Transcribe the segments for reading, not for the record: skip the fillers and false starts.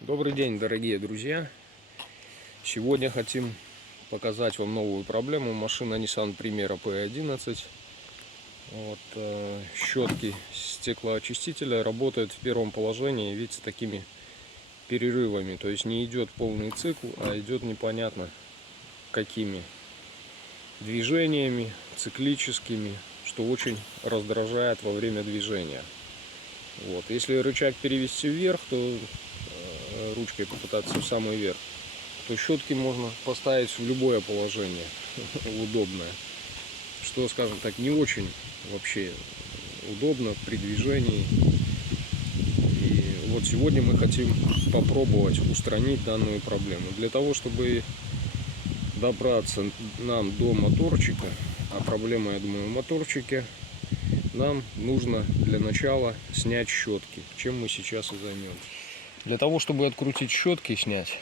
Добрый день, дорогие друзья! Сегодня хотим показать вам новую проблему. Машина Nissan Primera P11. Щетки стеклоочистителя работают в первом положении, ведь с такими перерывами. То есть не идет полный цикл, а идет непонятно какими движениями, циклическими, что очень раздражает во время движения. Если рычаг перевести вверх, то ручкой попытаться в самый верх, то щетки можно поставить в любое положение удобное, что, скажем так, не очень вообще удобно при движении. И вот сегодня мы хотим попробовать устранить данную проблему. Для того, чтобы добраться нам до моторчика, а проблема, я думаю, в моторчике, нам нужно для начала снять щетки, чем мы сейчас и займемся. Для того, чтобы открутить щетки и снять,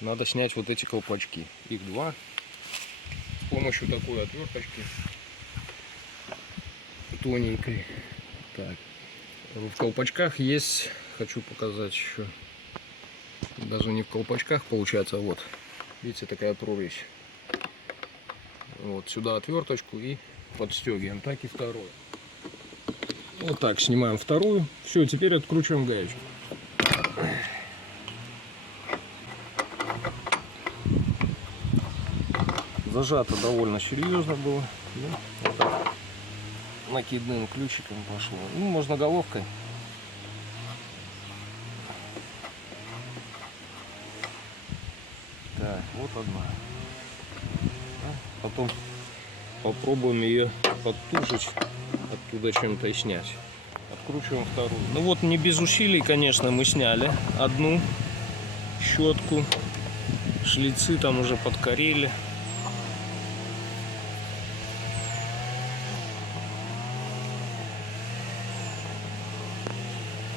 надо снять вот эти колпачки. Их два. С помощью такой отверточки тоненькой. Так. В колпачках есть, хочу показать еще, даже не в колпачках получается, а вот, видите, такая прорезь. Вот сюда отверточку и подстегиваем. Так и вторую. Вот так снимаем вторую. Все, теперь откручиваем гаечку. Зажато довольно серьезно было. Вот так. Накидным ключиком пошло. Можно головкой. Так, вот одна. Потом попробуем ее подтушить оттуда чем-то и снять. Откручиваем вторую. Не без усилий, конечно, мы сняли одну щетку. Шлицы там уже подкорели.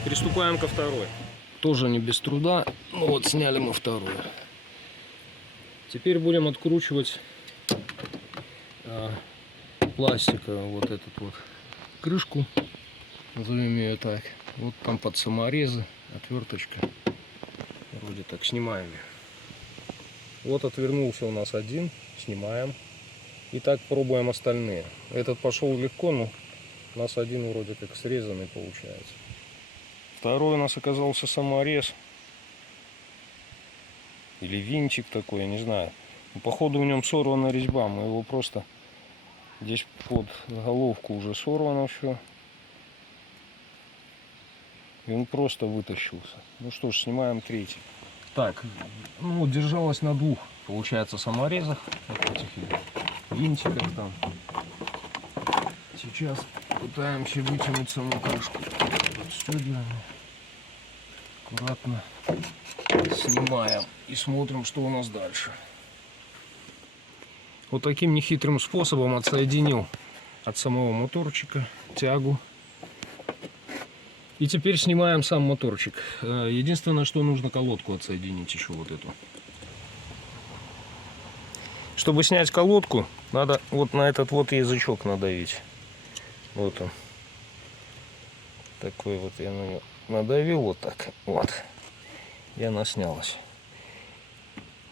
Приступаем ко второй. Тоже не без труда. Сняли мы вторую. Теперь будем откручивать пластиковую вот эту вот крышку. Назовем ее так. Вот там под саморезы отверточка. Вроде так. Снимаем ее. Вот отвернулся у нас один. Снимаем. И так пробуем остальные. Этот пошел легко, но у нас один вроде как срезанный получается. Второй у нас оказался саморез. Или винчик такой, я не знаю. Походу в нем сорвана резьба. Мы его просто здесь под головку уже сорвано все. И он просто вытащился. Ну что ж, снимаем третий. Так, держалась на двух, получается, саморезах. Вот этих винтиках там. Сейчас пытаемся вытянуть саму крышку. Подстегиваем. Аккуратно снимаем и смотрим, что у нас дальше. Вот таким нехитрым способом отсоединил от самого моторчика тягу. И теперь снимаем сам моторчик. Единственное, что нужно колодку отсоединить еще вот эту. Чтобы снять колодку, надо вот на этот вот язычок надавить. Вот он. Такой вот я на него надавил вот так. Вот. И она снялась.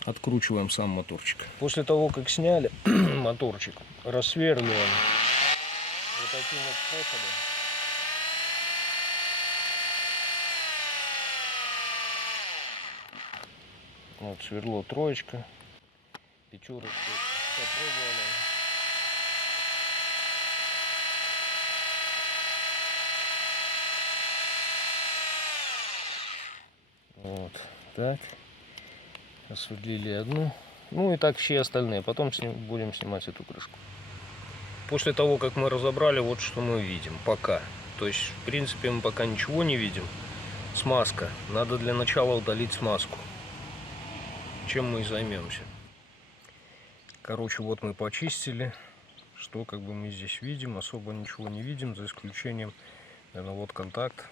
Откручиваем сам моторчик. После того, как сняли моторчик, рассверливаем вот таким вот способом. Вот сверло троечка, пятерочку попробовали. Вот так. Осверлили одну. И так все остальные. Потом будем снимать эту крышку. После того, как мы разобрали, вот что мы видим пока. То есть, в принципе, мы пока ничего не видим. Смазка. Надо для начала удалить смазку. Чем мы и займемся. Короче, вот мы почистили. Что мы здесь видим? Особо ничего не видим, за исключением, наверное, вот контакт.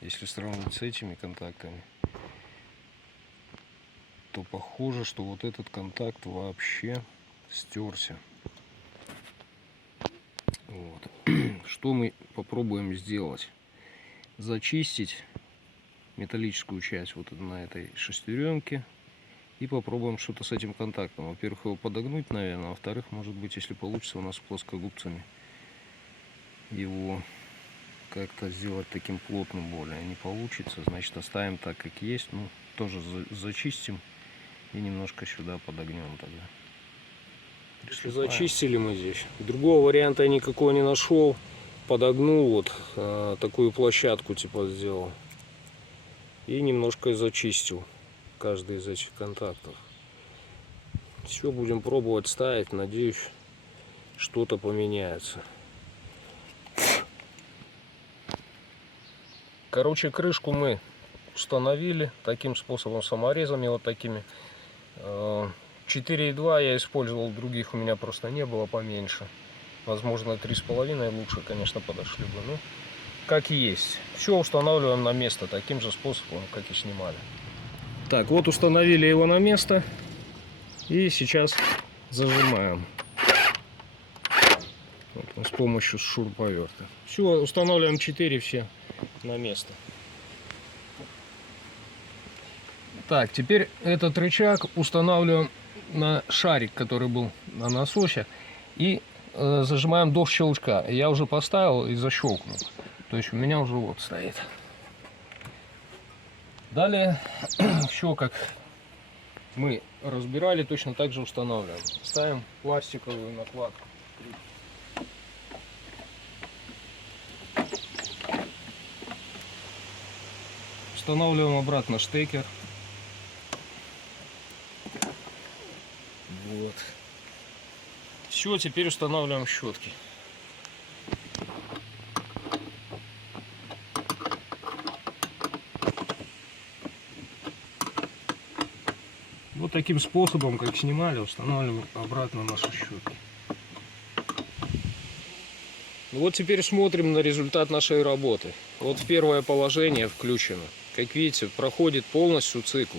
Если сравнить с этими контактами, то похоже, что вот этот контакт вообще стерся. Что мы попробуем сделать? Зачистить металлическую часть вот на этой шестеренке. И попробуем что-то с этим контактом. Во-первых, его подогнуть, наверное. Во-вторых, может быть, если получится у нас с плоскогубцами, его как-то сделать таким плотным более. Не получится, значит, оставим так, как есть. Ну, тоже зачистим и немножко сюда подогнем тогда. Зачистили мы здесь. Другого варианта я никакого не нашел. Подогнул вот такую площадку типа сделал. И немножко зачистил каждый из этих контактов. Все, будем пробовать ставить. Надеюсь, что-то поменяется. Короче, крышку мы установили таким способом, саморезами вот такими. 4,2 я использовал, других у меня просто не было, поменьше. Возможно, 3,5 лучше, конечно, подошли бы. Ну, как и есть. Все устанавливаем на место таким же способом, как и снимали. Так, вот установили его на место. И сейчас зажимаем. Вот, с помощью шуруповерта. Все, устанавливаем 4 все на место. Так, теперь этот рычаг устанавливаем на шарик, который был на насосе. И зажимаем до щелчка. Я уже поставил и защелкнул. То есть у меня уже вот стоит. Далее все как мы разбирали, точно так же устанавливаем. Ставим пластиковую накладку. Устанавливаем обратно штекер. Вот. Все, теперь устанавливаем щетки. Вот таким способом, как снимали, устанавливаем обратно наши щетки. Вот теперь смотрим на результат нашей работы. Вот первое положение включено. Как видите, проходит полностью цикл.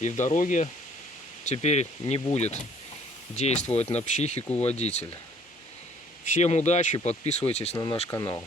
И в дороге теперь не будет действовать на психику водителя. Всем удачи, подписывайтесь на наш канал.